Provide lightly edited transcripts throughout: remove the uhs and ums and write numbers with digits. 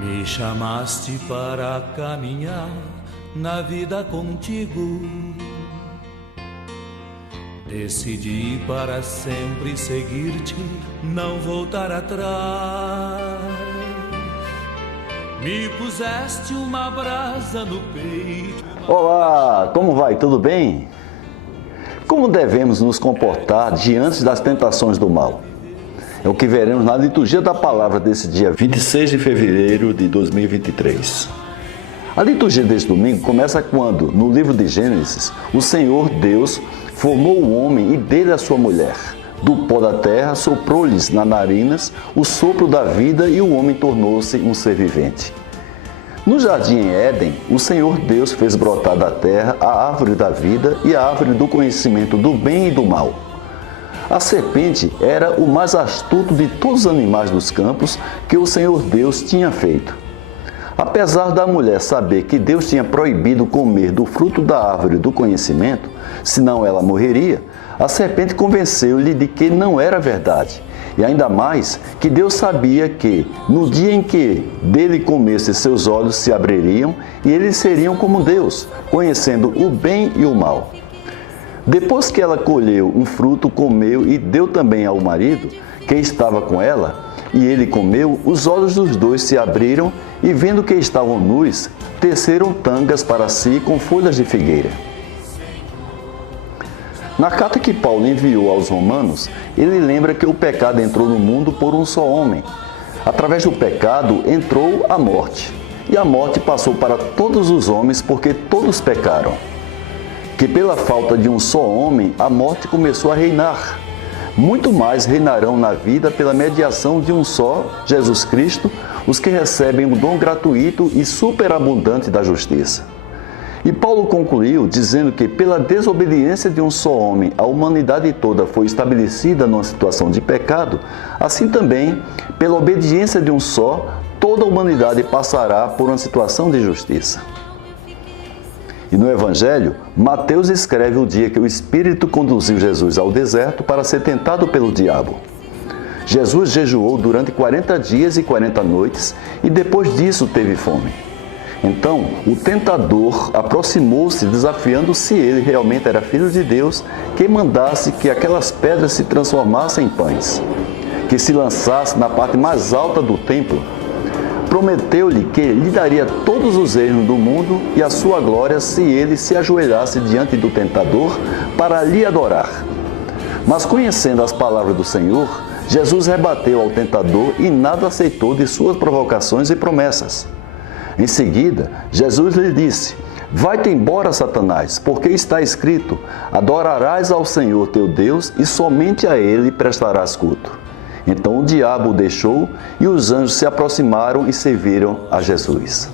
Me chamaste para caminhar na vida contigo. Decidi para sempre seguir-te, não voltar atrás. Me puseste uma brasa no peito. Olá, como vai? Tudo bem? Como devemos nos comportar diante das tentações do mal? É o que veremos na liturgia da palavra desse dia 26 de fevereiro de 2023. A liturgia deste domingo começa quando, no livro de Gênesis, o Senhor Deus formou o homem e dele a sua mulher. Do pó da terra soprou-lhes nas narinas o sopro da vida e o homem tornou-se um ser vivente. No jardim em Éden, o Senhor Deus fez brotar da terra a árvore da vida e a árvore do conhecimento do bem e do mal. A serpente era o mais astuto de todos os animais dos campos que o Senhor Deus tinha feito. Apesar da mulher saber que Deus tinha proibido comer do fruto da árvore do conhecimento, senão ela morreria, a serpente convenceu-lhe de que não era verdade. E ainda mais que Deus sabia que, no dia em que dele comesse, seus olhos se abririam e eles seriam como Deus, conhecendo o bem e o mal. Depois que ela colheu um fruto, comeu e deu também ao marido, que estava com ela, e ele comeu, os olhos dos dois se abriram e, vendo que estavam nus, teceram tangas para si com folhas de figueira. Na carta que Paulo enviou aos Romanos, ele lembra que o pecado entrou no mundo por um só homem. Através do pecado entrou a morte, e a morte passou para todos os homens porque todos pecaram. Que pela falta de um só homem, a morte começou a reinar. Muito mais reinarão na vida pela mediação de um só, Jesus Cristo, os que recebem o dom gratuito e superabundante da justiça. E Paulo concluiu dizendo que pela desobediência de um só homem, a humanidade toda foi estabelecida numa situação de pecado, assim também, pela obediência de um só, toda a humanidade passará por uma situação de justiça. E no Evangelho, Mateus escreve o dia que o Espírito conduziu Jesus ao deserto para ser tentado pelo diabo. Jesus jejuou durante 40 dias e 40 noites e depois disso teve fome. Então, o tentador aproximou-se desafiando se ele realmente era filho de Deus, que mandasse que aquelas pedras se transformassem em pães, que se lançasse na parte mais alta do templo. Prometeu-lhe que lhe daria todos os reinos do mundo e a sua glória se ele se ajoelhasse diante do tentador para lhe adorar. Mas conhecendo as palavras do Senhor, Jesus rebateu ao tentador e nada aceitou de suas provocações e promessas. Em seguida, Jesus lhe disse: vai-te embora, Satanás, porque está escrito: adorarás ao Senhor teu Deus e somente a ele prestarás culto. Então o diabo o deixou e os anjos se aproximaram e serviram a Jesus.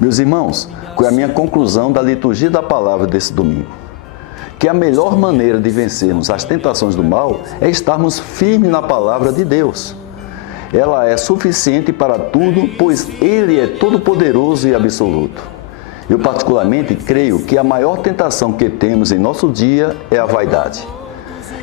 Meus irmãos, qual é a minha conclusão da liturgia da palavra desse domingo? Que a melhor maneira de vencermos as tentações do mal é estarmos firmes na palavra de Deus. Ela é suficiente para tudo, pois Ele é todo-poderoso e absoluto. Eu particularmente creio que a maior tentação que temos em nosso dia é a vaidade.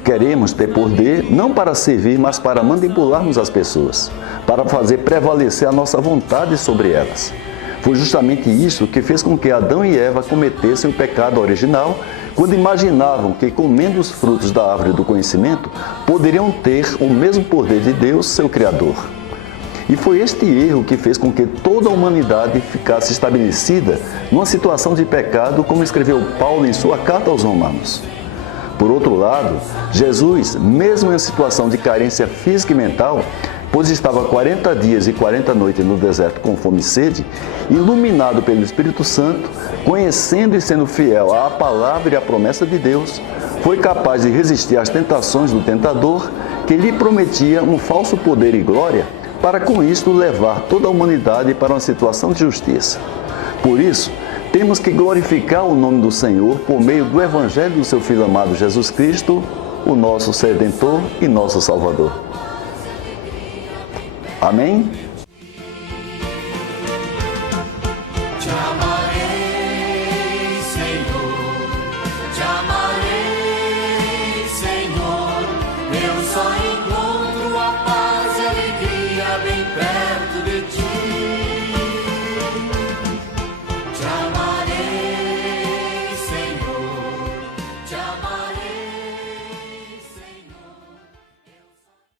Queremos ter poder não para servir, mas para manipularmos as pessoas, para fazer prevalecer a nossa vontade sobre elas. Foi justamente isso que fez com que Adão e Eva cometessem o pecado original, quando imaginavam que, comendo os frutos da árvore do conhecimento, poderiam ter o mesmo poder de Deus, seu Criador. E foi este erro que fez com que toda a humanidade ficasse estabelecida numa situação de pecado, como escreveu Paulo em sua carta aos Romanos. Por outro lado, Jesus, mesmo em situação de carência física e mental, pois estava 40 dias e 40 noites no deserto com fome e sede, iluminado pelo Espírito Santo, conhecendo e sendo fiel à palavra e à promessa de Deus, foi capaz de resistir às tentações do tentador, que lhe prometia um falso poder e glória, para com isto levar toda a humanidade para uma situação de justiça. Por isso, temos que glorificar o nome do Senhor por meio do Evangelho do seu Filho amado Jesus Cristo, o nosso Redentor e nosso Salvador. Amém? Te amarei, Senhor, te amarei, Senhor. Eu só encontro a paz e alegria bem perto